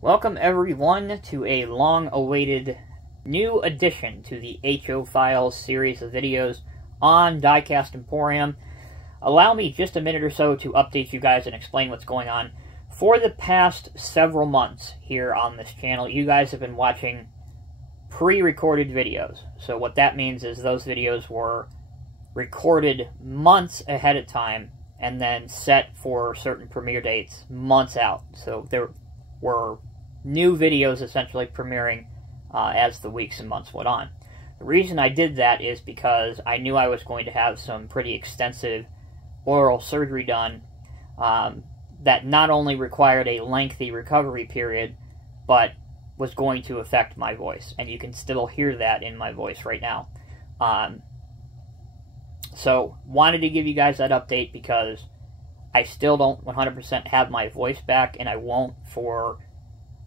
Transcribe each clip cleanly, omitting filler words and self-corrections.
Welcome everyone to a long-awaited new addition to the HO Files series of videos on Diecast Emporium. Allow me just a minute or so to update you guys and explain what's going on. For the past several months here on this channel, you guys have been watching pre-recorded videos. So what that means is those videos were recorded months ahead of time and then set for certain premiere dates months out. So there were new videos essentially premiering as the weeks and months went on. The reason I did that is because I knew I was going to have some pretty extensive oral surgery done that not only required a lengthy recovery period, but was going to affect my voice. And you can still hear that in my voice right now. So, wanted to give you guys that update because I still don't 100% have my voice back, and I won't for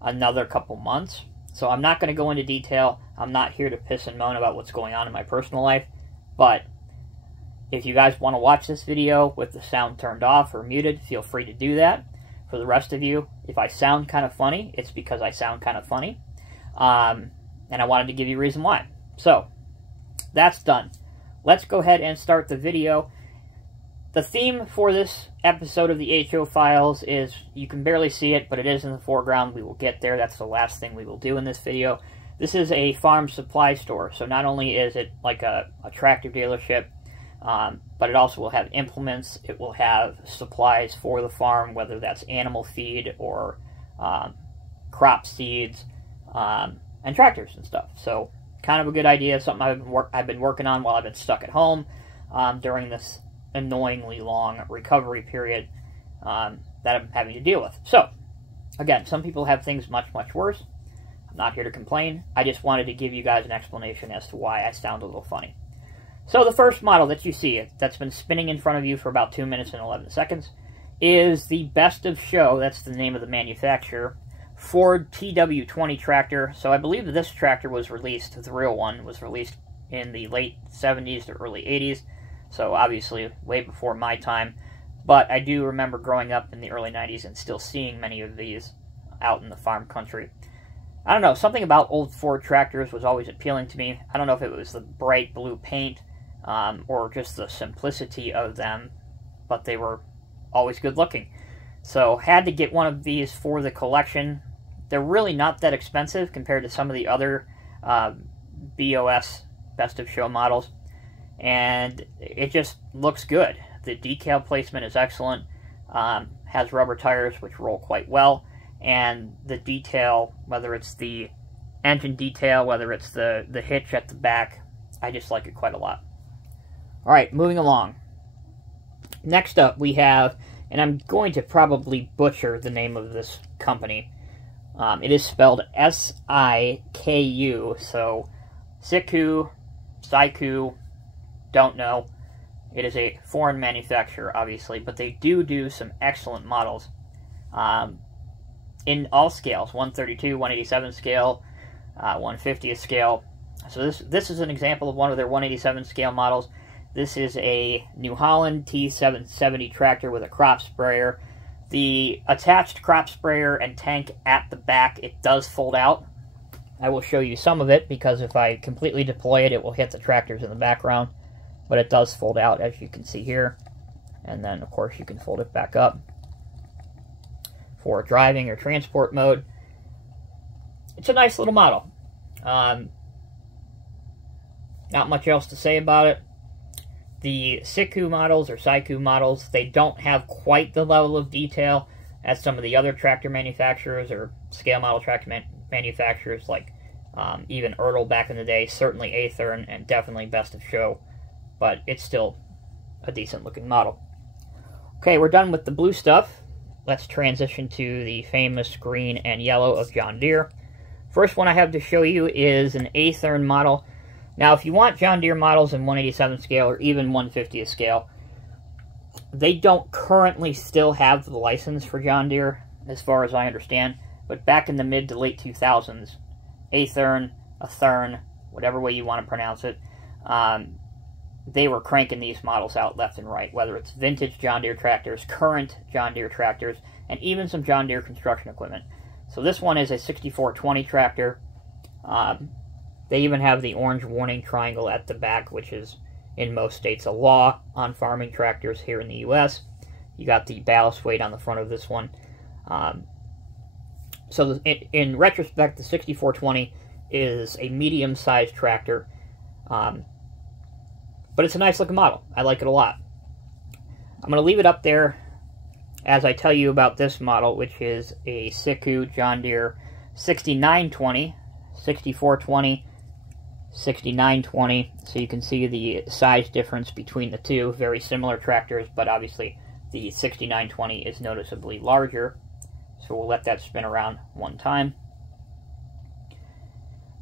another couple months. So I'm not going to go into detail. I'm not here to piss and moan about what's going on in my personal life. But if you guys want to watch this video with the sound turned off or muted, feel free to do that. For the rest of you, if I sound kind of funny, it's because I sound kind of funny. And I wanted to give you a reason why. So, that's done. Let's go ahead and start the video. The theme for this episode of the HO Files is, you can barely see it, but it is in the foreground. We will get there. That's the last thing we will do in this video. This is a farm supply store, so not only is it like a tractor dealership, but it also will have implements. It will have supplies for the farm, whether that's animal feed or crop seeds and tractors and stuff. So, kind of a good idea, something I've been working on while I've been stuck at home during this annoyingly long recovery period that I'm having to deal with. So, again, some people have things much, much worse. I'm not here to complain. I just wanted to give you guys an explanation as to why I sound a little funny. So, the first model that you see, that's been spinning in front of you for about 2 minutes and 11 seconds, is the Best of Show, that's the name of the manufacturer, Ford TW20 tractor. So I believe that this tractor was released, the real one, was released in the late 70s to early 80s. So obviously way before my time. But I do remember growing up in the early 90s and still seeing many of these out in the farm country. I don't know, something about old Ford tractors was always appealing to me. I don't know if it was the bright blue paint or just the simplicity of them, but they were always good looking. So had to get one of these for the collection. They're really not that expensive compared to some of the other BOS Best of Show models. And it just looks good. The decal placement is excellent. Has rubber tires which roll quite well. And the detail, whether it's the engine detail, whether it's the hitch at the back, I just like it quite a lot. Alright, moving along. Next up we have, and I'm going to probably butcher the name of this company. It is spelled S-I-K-U, so Siku, don't know. It is a foreign manufacturer, obviously, but they do some excellent models in all scales, 132, 187 scale, 150th scale. So this is an example of one of their 187 scale models. This is a New Holland T770 tractor with a crop sprayer. The attached crop sprayer and tank at the back, it does fold out. I will show you some of it, because if I completely deploy it, it will hit the tractors in the background. But it does fold out, as you can see here. And then, of course, you can fold it back up for driving or transport mode. It's a nice little model. Not much else to say about it. The Siku models, or Siku models, they don't have quite the level of detail as some of the other tractor manufacturers or scale model tractor manufacturers, like even Ertl back in the day, certainly Athearn, and definitely Best of Show, but it's still a decent looking model. Okay, we're done with the blue stuff. Let's transition to the famous green and yellow of John Deere. First one I have to show you is an Athearn model. Now, if you want John Deere models in 187 scale or even 150th scale, they don't currently still have the license for John Deere, as far as I understand. But back in the mid to late 2000s, Athearn, whatever way you want to pronounce it, they were cranking these models out left and right, whether it's vintage John Deere tractors, current John Deere tractors, and even some John Deere construction equipment. So this one is a 6420 tractor. They even have the orange warning triangle at the back, which is in most states a law on farming tractors here in the U.S. You got the ballast weight on the front of this one. So in retrospect, the 6420 is a medium-sized tractor, but it's a nice looking model. I like it a lot. I'm going to leave it up there as I tell you about this model, which is a Siku John Deere 6920, 6420, 6920. So you can see the size difference between the two. Very similar tractors, but obviously the 6920 is noticeably larger. So we'll let that spin around one time.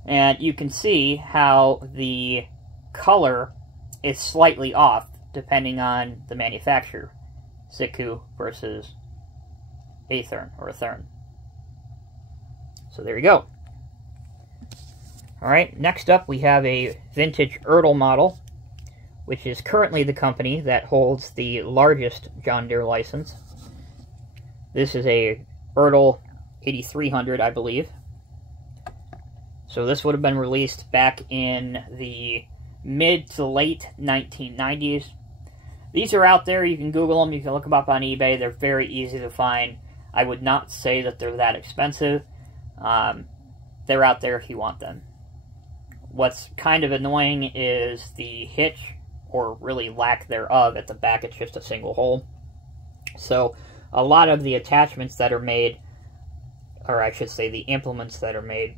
And you can see how the color is slightly off depending on the manufacturer. Ziku versus Athearn or Athearn. So there you go. Alright, next up we have a vintage Ertl model, which is currently the company that holds the largest John Deere license. This is a Ertl 8300, I believe. So this would have been released back in the mid to late 1990s. These are out there. You can Google them. You can look them up on eBay. They're very easy to find. I would not say that they're that expensive. They're out there if you want them. What's kind of annoying is the hitch, or really lack thereof, at the back. It's just a single hole. So a lot of the attachments that are made, or I should say the implements that are made,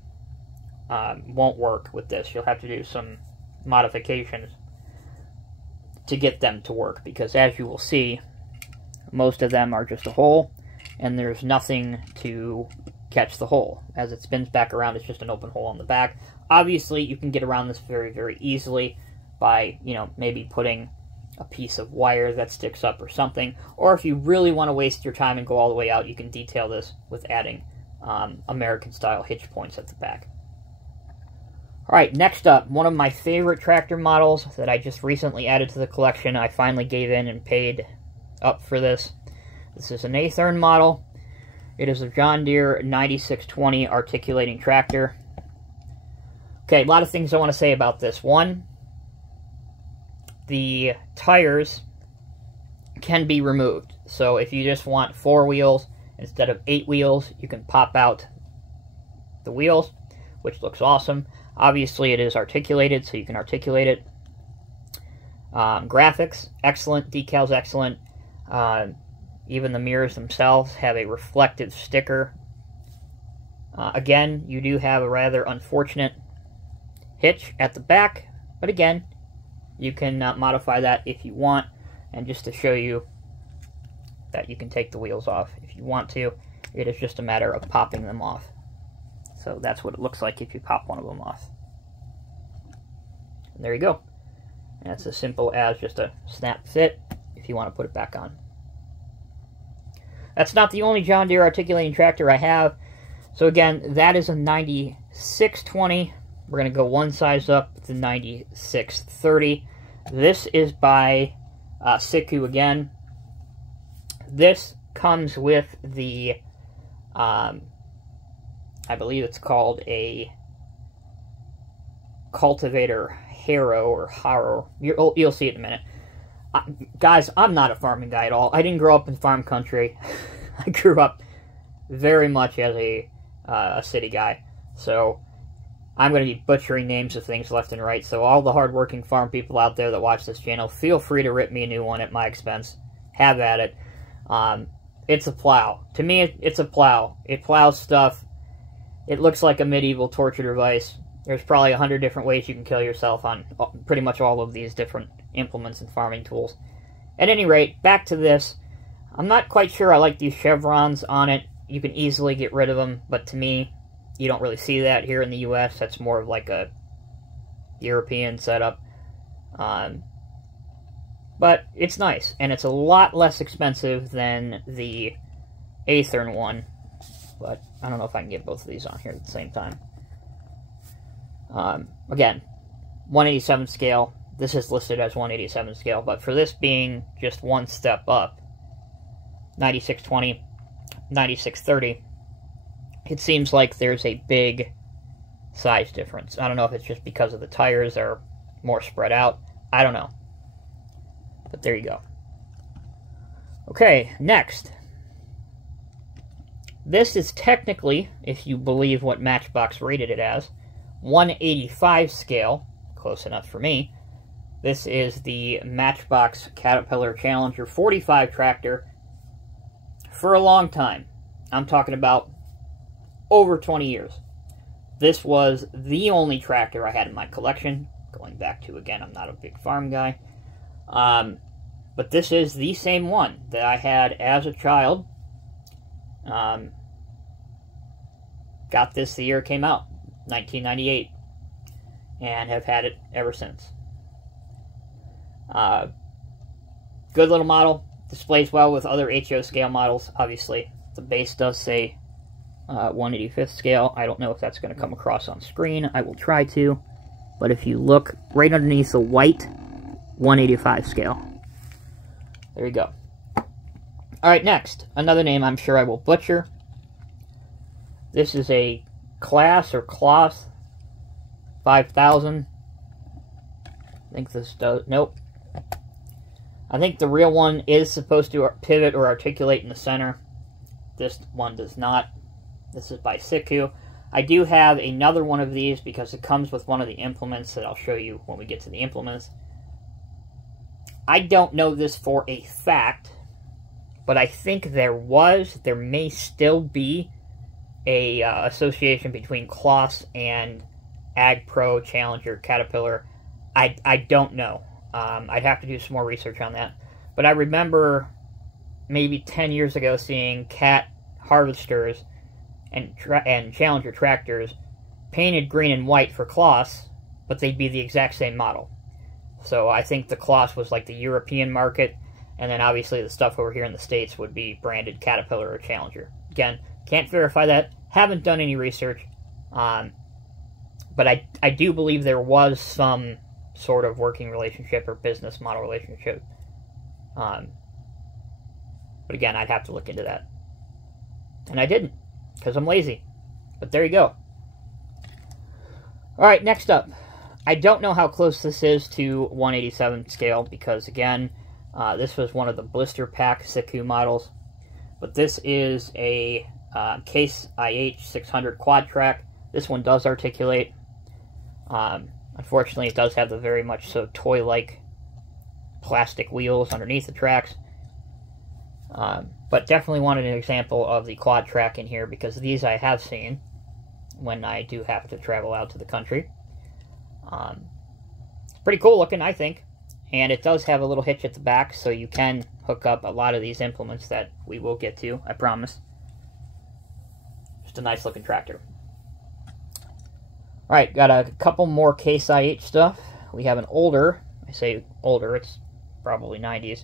won't work with this. You'll have to do some modifications to get them to work, because as you will see, most of them are just a hole, and there's nothing to catch the hole. As it spins back around, it's just an open hole on the back. Obviously, you can get around this very, very easily by, maybe putting a piece of wire that sticks up or something. Or if you really want to waste your time and go all the way out, you can detail this with adding American-style hitch points at the back. Alright, next up, one of my favorite tractor models that I just recently added to the collection. I finally gave in and paid up for this. This is an Athearn model. It is a John Deere 9620 articulating tractor. Okay, a lot of things I want to say about this. One, the tires can be removed. So if you just want 4 wheels instead of 8 wheels, you can pop out the wheels, which looks awesome. Obviously, it is articulated, so you can articulate it. Graphics, excellent. Decals, excellent. Even the mirrors themselves have a reflective sticker. Again, you do have a rather unfortunate hitch at the back, but again, you can modify that if you want. And just to show you that you can take the wheels off if you want to, it is just a matter of popping them off. So that's what it looks like if you pop one of them off. And there you go. And it's as simple as just a snap fit if you want to put it back on. That's not the only John Deere articulating tractor I have. So again, that is a 9620. We're going to go one size up to 9630. This is by Siku again. This comes with the I believe it's called a cultivator harrow or harrow. You'll see it in a minute. Guys, I'm not a farming guy at all. I didn't grow up in farm country. I grew up very much as a city guy. So I'm going to be butchering names of things left and right. So all the hardworking farm people out there that watch this channel, feel free to rip me a new one at my expense. Have at it. It's a plow. To me, it's a plow. It plows stuff. It looks like a medieval torture device. There's probably 100 different ways you can kill yourself on pretty much all of these different implements and farming tools. At any rate, back to this. I'm not quite sure I like these chevrons on it. You can easily get rid of them, but to me, you don't really see that here in the U.S. That's more of like a European setup. But it's nice, and it's a lot less expensive than the Athearn one. But I don't know if I can get both of these on here at the same time. Again, 187 scale. This is listed as 187 scale, but for this being just one step up, 9620, 9630, it seems like there's a big size difference. I don't know if it's just because of the tires are more spread out. I don't know. But there you go. Okay, next. This is technically, if you believe what Matchbox rated it as, 185 scale. Close enough for me. This is the Matchbox Caterpillar Challenger 45 tractor for a long time. I'm talking about over 20 years. This was the only tractor I had in my collection. Going back to, again, I'm not a big farm guy. But this is the same one that I had as a child. Got this the year it came out, 1998. And have had it ever since. Good little model. Displays well with other HO scale models, obviously. The base does say 1/85th scale. I don't know if that's going to come across on screen. I will try to. But if you look right underneath the white, 185 scale. There you go. Alright, next. Another name I'm sure I will butcher. This is a Class or Cloth 5000. I think this does... Nope. I think the real one is supposed to pivot or articulate in the center. This one does not. This is by Siku. I do have another one of these because it comes with one of the implements that I'll show you when we get to the implements. I don't know this for a fact, but I think there may still be a association between Kloss and Ag Pro, Challenger, Caterpillar. I don't know. I'd have to do some more research on that. But I remember maybe 10 years ago seeing Cat harvesters and Challenger tractors painted green and white for Kloss, but they'd be the exact same model. So I think the Kloss was like the European market, and then obviously the stuff over here in the States would be branded Caterpillar or Challenger. Again, can't verify that. Haven't done any research. But I do believe there was some sort of working relationship or business model relationship. But again, I'd have to look into that. And I didn't, because I'm lazy. But there you go. Alright, next up. I don't know how close this is to 187 scale, because again, this was one of the blister pack Siku models. But this is a Case IH 600 quad track. This one does articulate. Unfortunately, it does have the very much so toy-like plastic wheels underneath the tracks. But definitely wanted an example of the quad track in here, because these I have seen when I do have to travel out to the country. It's pretty cool looking, I think. And it does have a little hitch at the back, so you can hook up a lot of these implements that we will get to, I promise. Just a nice looking tractor. Alright, got a couple more Case IH stuff. We have an older, I say older, it's probably 90s,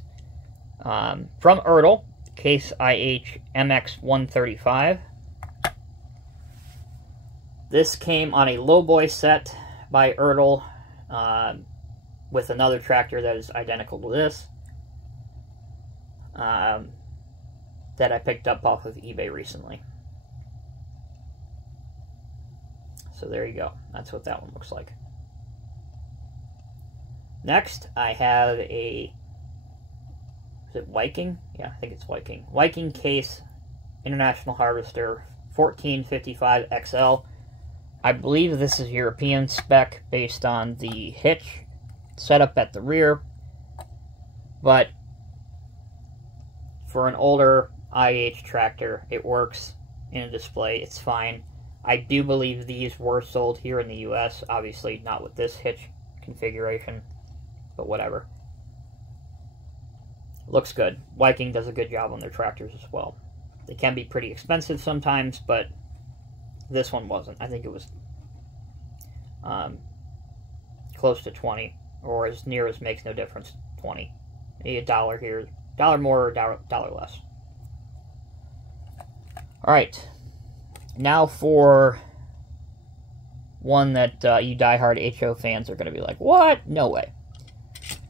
from Ertl, Case IH MX 135. This came on a lowboy set by Ertl, with another tractor that is identical to this, that I picked up off of eBay recently. So there you go. That's what that one looks like. Next, I have a... Is it Viking? Yeah, I think it's Viking. Viking Case International Harvester 1455 XL. I believe this is European spec based on the hitch setup at the rear. But for an older IH tractor, it works in a display. It's fine. I do believe these were sold here in the US. Obviously not with this hitch configuration, but whatever. Looks good. Viking does a good job on their tractors as well. They can be pretty expensive sometimes, but this one wasn't. I think it was close to 20, or as near as makes no difference, 20. Maybe $1 here, $1 more or $1 less. Alright. Now for one that you diehard HO fans are going to be like, what? No way.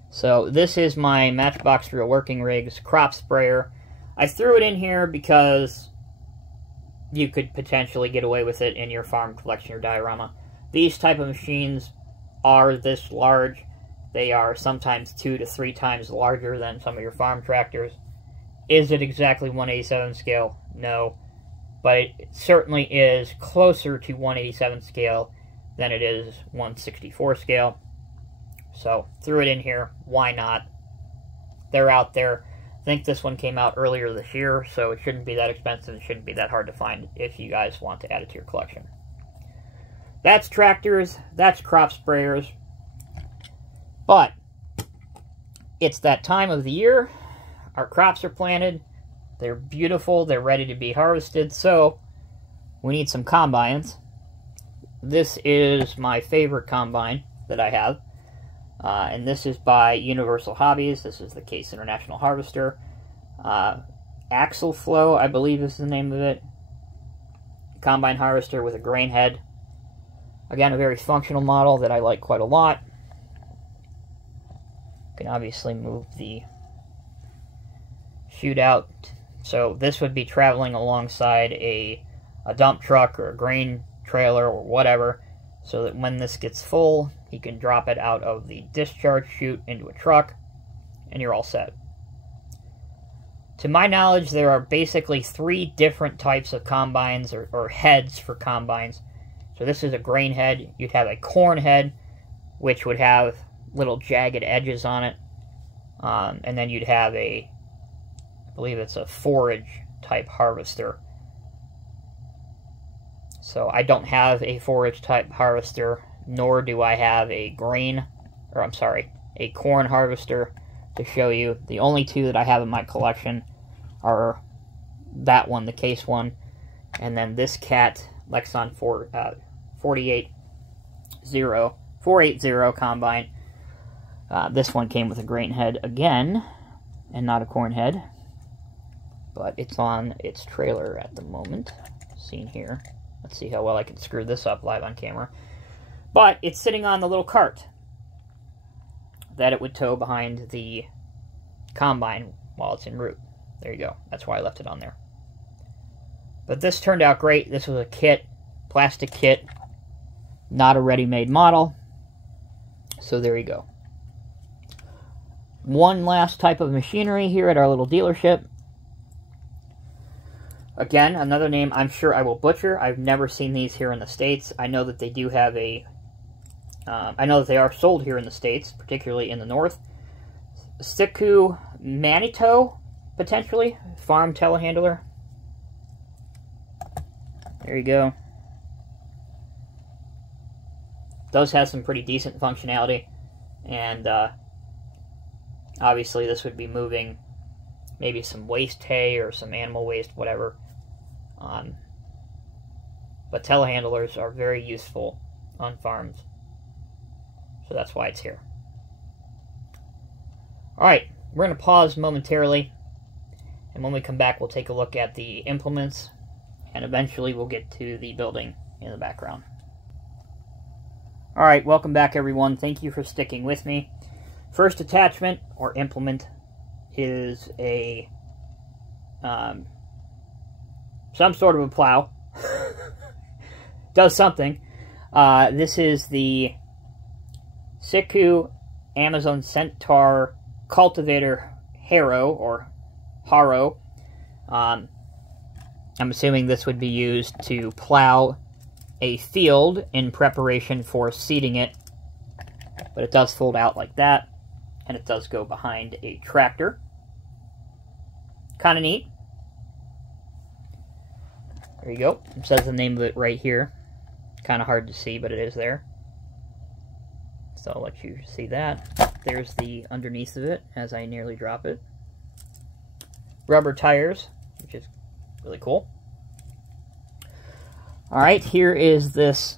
So this is my Matchbox Real Working Rigs crop sprayer. I threw it in here because you could potentially get away with it in your farm collection or diorama. These type of machines are this large. They are sometimes 2 to 3 times larger than some of your farm tractors. Is it exactly 1/87 scale? No. But it certainly is closer to 1/87 scale than it is 1/64 scale. So, threw it in here. Why not? They're out there. I think this one came out earlier this year, so it shouldn't be that expensive. It shouldn't be that hard to find if you guys want to add it to your collection. That's tractors. That's crop sprayers. But it's that time of the year. Our crops are planted. They're beautiful. They're ready to be harvested. So we need some combines. This is my favorite combine that I have. And this is by Universal Hobbies. This is the Case International Harvester. Axle Flow, I believe is the name of it. Combine harvester with a grain head. Again, a very functional model that I like quite a lot. You can obviously move the chute out. So this would be traveling alongside a dump truck or a grain trailer or whatever, so that when this gets full, you can drop it out of the discharge chute into a truck, and you're all set. To my knowledge, there are basically 3 different types of combines or heads for combines. So this is a grain head. You'd have a corn head, which would have little jagged edges on it. And then you'd have I believe it's a forage type harvester. So I don't have a forage type harvester, nor do I have a corn harvester to show you. The only 2 that I have in my collection are that one, the Case one, and then this cat, Lexon 480 combine. This one came with a grain head again, and not a corn head, but it's on its trailer at the moment, seen here. Let's see how well I can screw this up live on camera. But it's sitting on the little cart that it would tow behind the combine while it's en route. There you go. That's why I left it on there. But this turned out great. This was a kit, plastic kit, not a ready-made model. So there you go. One last type of machinery here at our little dealership. Again, another name I'm sure I will butcher. I've never seen these here in the States. I know that they do have I know that they are sold here in the States, particularly in the North. Siku Manito, potentially. Farm telehandler. There you go. Does have some pretty decent functionality. And obviously this would be moving maybe some waste hay or some animal waste, whatever. But telehandlers are very useful on farms. So that's why it's here. Alright, we're going to pause momentarily. And when we come back, we'll take a look at the implements. And eventually we'll get to the building in the background. Alright, welcome back everyone. Thank you for sticking with me. First attachment, or implement, is a some sort of a plow. Does something. This is the Siku Amazon Centaur cultivator harrow, or harrow. I'm assuming this would be used to plow a field in preparation for seeding it. But it does fold out like that, and it does go behind a tractor. Kind of neat. There you go. It says the name of it right here. Kind of hard to see, but it is there. So I'll let you see that. There's the underneath of it as I nearly drop it. Rubber tires, which is really cool. Alright, here is this,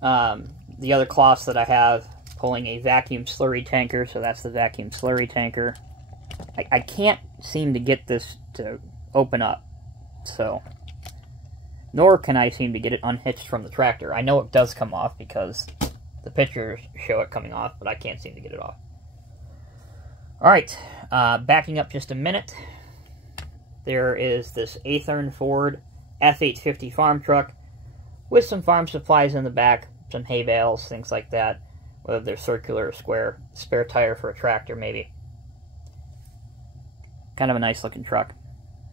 the other cloths that I have, pulling a vacuum slurry tanker, so that's the vacuum slurry tanker. I can't seem to get this to open up, so, nor can I seem to get it unhitched from the tractor. I know it does come off because the pictures show it coming off, but I can't seem to get it off. Alright, backing up just a minute. there is this Athearn Ford F850 farm truck with some farm supplies in the back, some hay bales, things like that, whether they're circular or square, spare tire for a tractor maybe. Kind of a nice looking truck.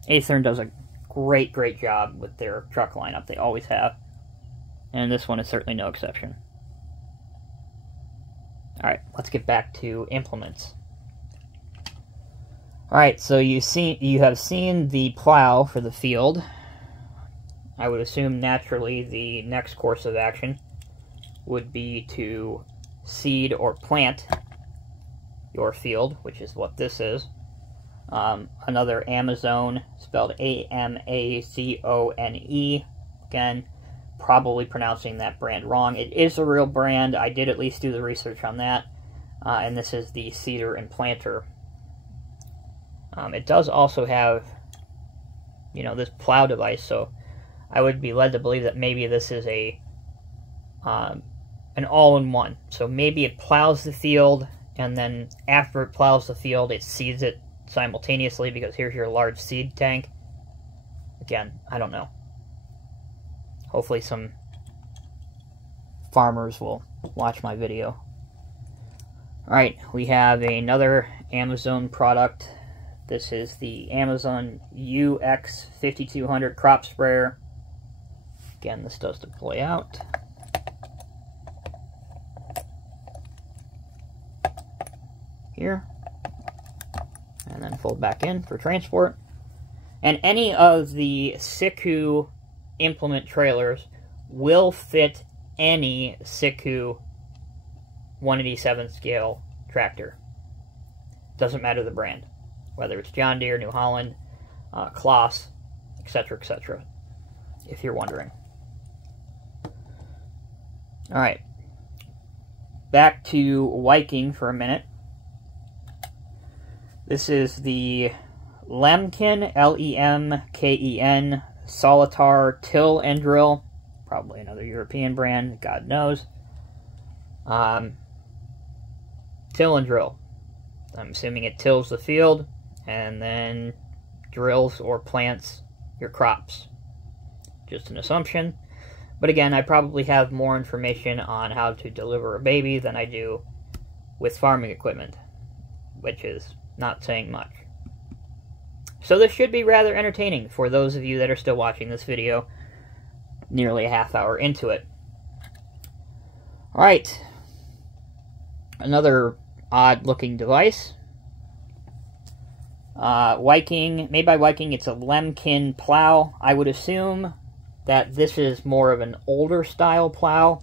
Athearn does a great job with their truck lineup. They always have. And this one is certainly no exception. Alright, let's get back to implements. Alright, so you have seen the plow for the field. I would assume naturally the next course of action would be to seed or plant your field, which is what this is. Another Amazone, spelled A-M-A-Z-O-N-E. Again, probably pronouncing that brand wrong. It is a real brand. I did at least do the research on that. And this is the seeder and planter. It does also have, this plow device, so I would be led to believe that maybe this is an all-in-one. So maybe it plows the field, and then after it plows the field, it seeds it simultaneously, because here's your large seed tank. Again, I don't know. Hopefully some farmers will watch my video. Alright, we have another Amazone product. This is the Amazone UX5200 crop sprayer. Again, this does deploy out. Here. And then fold back in for transport. And any of the Siku implement trailers will fit any Siku 187 scale tractor. Doesn't matter the brand. Whether it's John Deere, New Holland, Kloss, etc., if you're wondering. Alright. Back to Viking for a minute. This is the Lemken, L-E-M-K-E-N, Solitar Till and Drill. Probably another European brand, God knows. Till and drill. I'm assuming it tills the field and then drills or plants your crops. Just an assumption. But again, I probably have more information on how to deliver a baby than I do with farming equipment, which is not saying much. So this should be rather entertaining for those of you that are still watching this video nearly a half hour into it. Alright. Another odd-looking device. Viking, made by Viking, it's a Lemken plow. I would assume that this is more of an older style plow.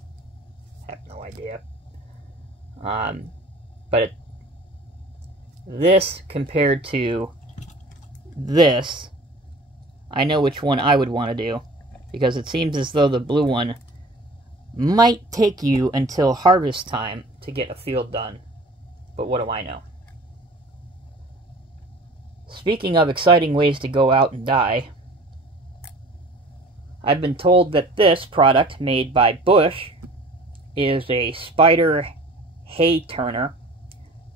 I have no idea. But this compared to this, I know which one I would want to do, because it seems as though the blue one might take you until harvest time to get a field done. But what do I know? Speaking of exciting ways to go out and die, I've been told that this product, made by Busch, is a spider Hayturner.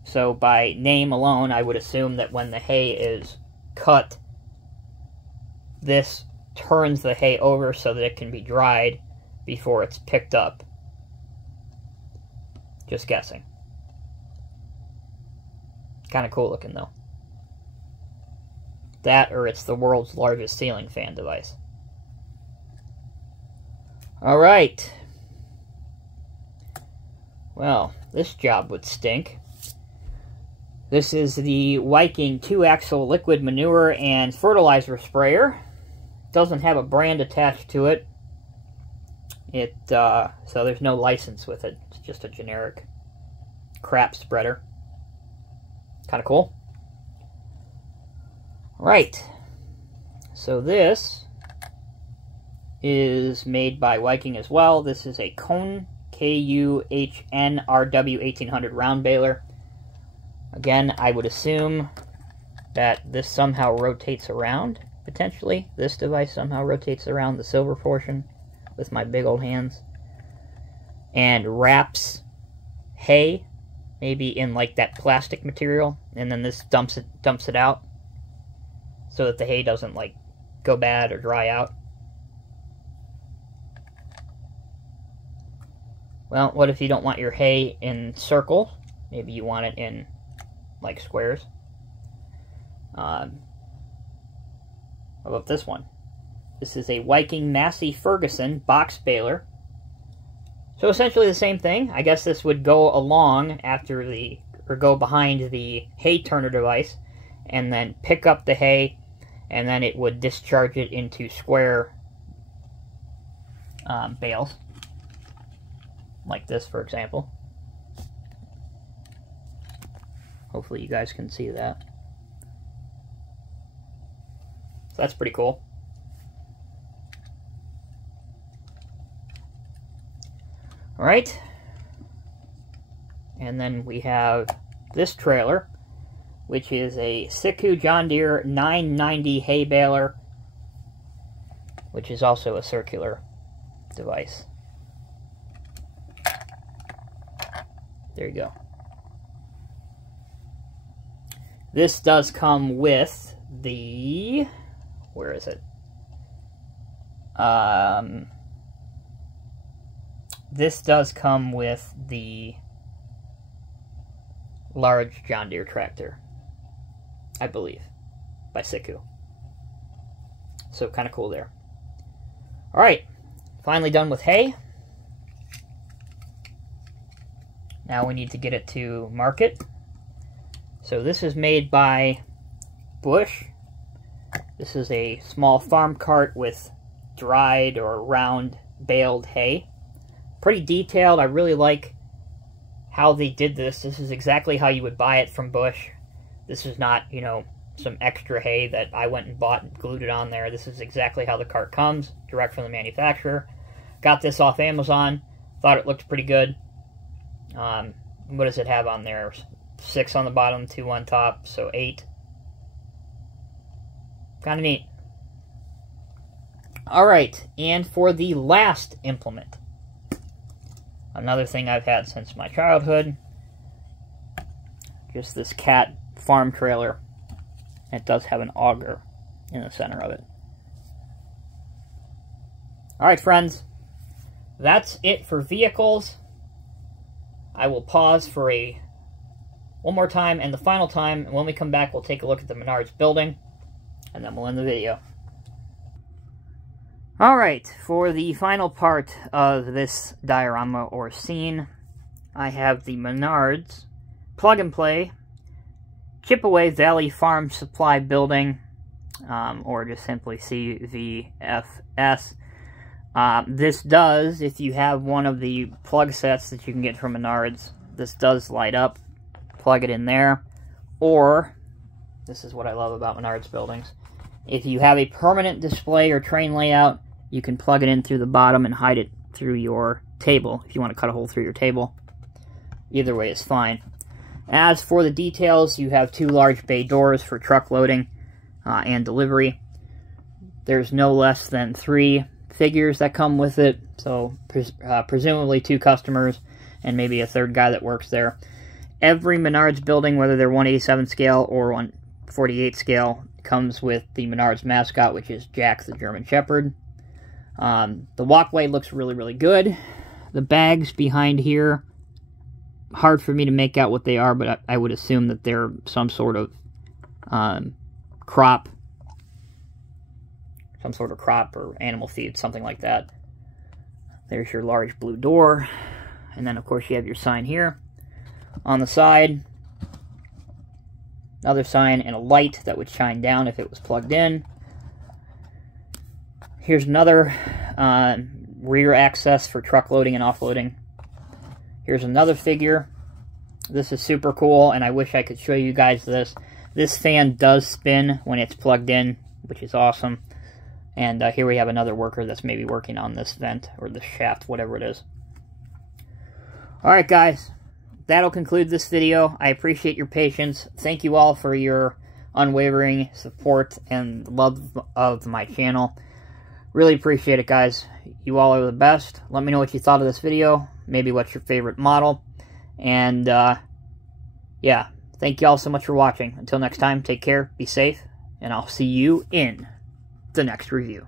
So by name alone, I would assume that when the hay is cut, this turns the hay over so that it can be dried before it's picked up. Just guessing. Kind of cool looking, though. That, or it's the world's largest ceiling fan device. Alright. Well, this job would stink. This is the Viking 2-axle liquid manure and fertilizer sprayer. Doesn't have a brand attached to it. So there's no license with it. It's just a generic crap spreader. Kind of cool. Right. So this is made by Viking as well. This is a Kuhn, K-U-H-N, RW 1800 round baler. Again, I would assume that this somehow rotates around, potentially. This device somehow rotates around the silver portion with my big old hands. And wraps hay, maybe in like that plastic material, and then this dumps it out. so that the hay doesn't, like, go bad or dry out. Well, what if you don't want your hay in circles? Maybe you want it in, like, squares. How about this one? This is a Viking Massey Ferguson box baler. So essentially the same thing. I guess this would go along after the, or go behind the Hayturner device, and then pick up the hay, and then it would discharge it into square bales. Like this, for example. Hopefully you guys can see that. So that's pretty cool. Alright. And then we have this trailer, which is a Siku John Deere 990 hay baler, which is also a circular device. There you go. This does come with the... where is it? This does come with the large John Deere tractor, I believe, by Siku. So kind of cool there. Alright, finally done with hay. Now we need to get it to market. So this is made by Busch. This is a small farm cart with dried or round baled hay. Pretty detailed. I really like how they did this. This is exactly how you would buy it from Busch. This is not, you know, some extra hay that I went and bought and glued it on there. This is exactly how the cart comes, direct from the manufacturer. Got this off Amazon. Thought it looked pretty good. What does it have on there? 6 on the bottom, 2 on top, so 8. Kind of neat. Alright, and for the last implement, another thing I've had since my childhood, just this cat farm trailer. It does have an auger in the center of it. Alright, friends, that's it for vehicles. I will pause for one more time and the final time, and when we come back we'll take a look at the Menards building, and then we'll end the video. Alright, for the final part of this diorama or scene, I have the Menards plug-and-play Chip-Away Valley Farm Supply Building, or just simply CVFS. This does, if you have one of the plug sets that you can get from Menards, this does light up. Plug it in there. Or, this is what I love about Menards buildings, if you have a permanent display or train layout, you can plug it in through the bottom and hide it through your table, if you want to cut a hole through your table. Either way is fine. As for the details, you have 2 large bay doors for truck loading and delivery. There's no less than 3 figures that come with it, so presumably 2 customers and maybe a 3rd guy that works there. Every Menards building, whether they're 1/87 scale or 1/48 scale, comes with the Menards mascot, which is Jack the German Shepherd. The walkway looks really, really good. The bags behind here, hard for me to make out what they are, but I would assume that they're some sort of crop. Some sort of crop or animal feed, something like that. There's your large blue door. And then, of course, you have your sign here. On the side, another sign and a light that would shine down if it was plugged in. Here's another rear access for truck loading and offloading. Here's another figure. This is super cool, and I wish I could show you guys this. This fan does spin when it's plugged in, which is awesome. And here we have another worker that's maybe working on this vent, or this shaft, whatever it is. Alright guys, that'll conclude this video. I appreciate your patience. Thank you all for your unwavering support and love of my channel. Really appreciate it, guys. You all are the best. Let me know what you thought of this video. Maybe what's your favorite model. And, yeah. Thank you all so much for watching. Until next time, take care, be safe, and I'll see you in the next review.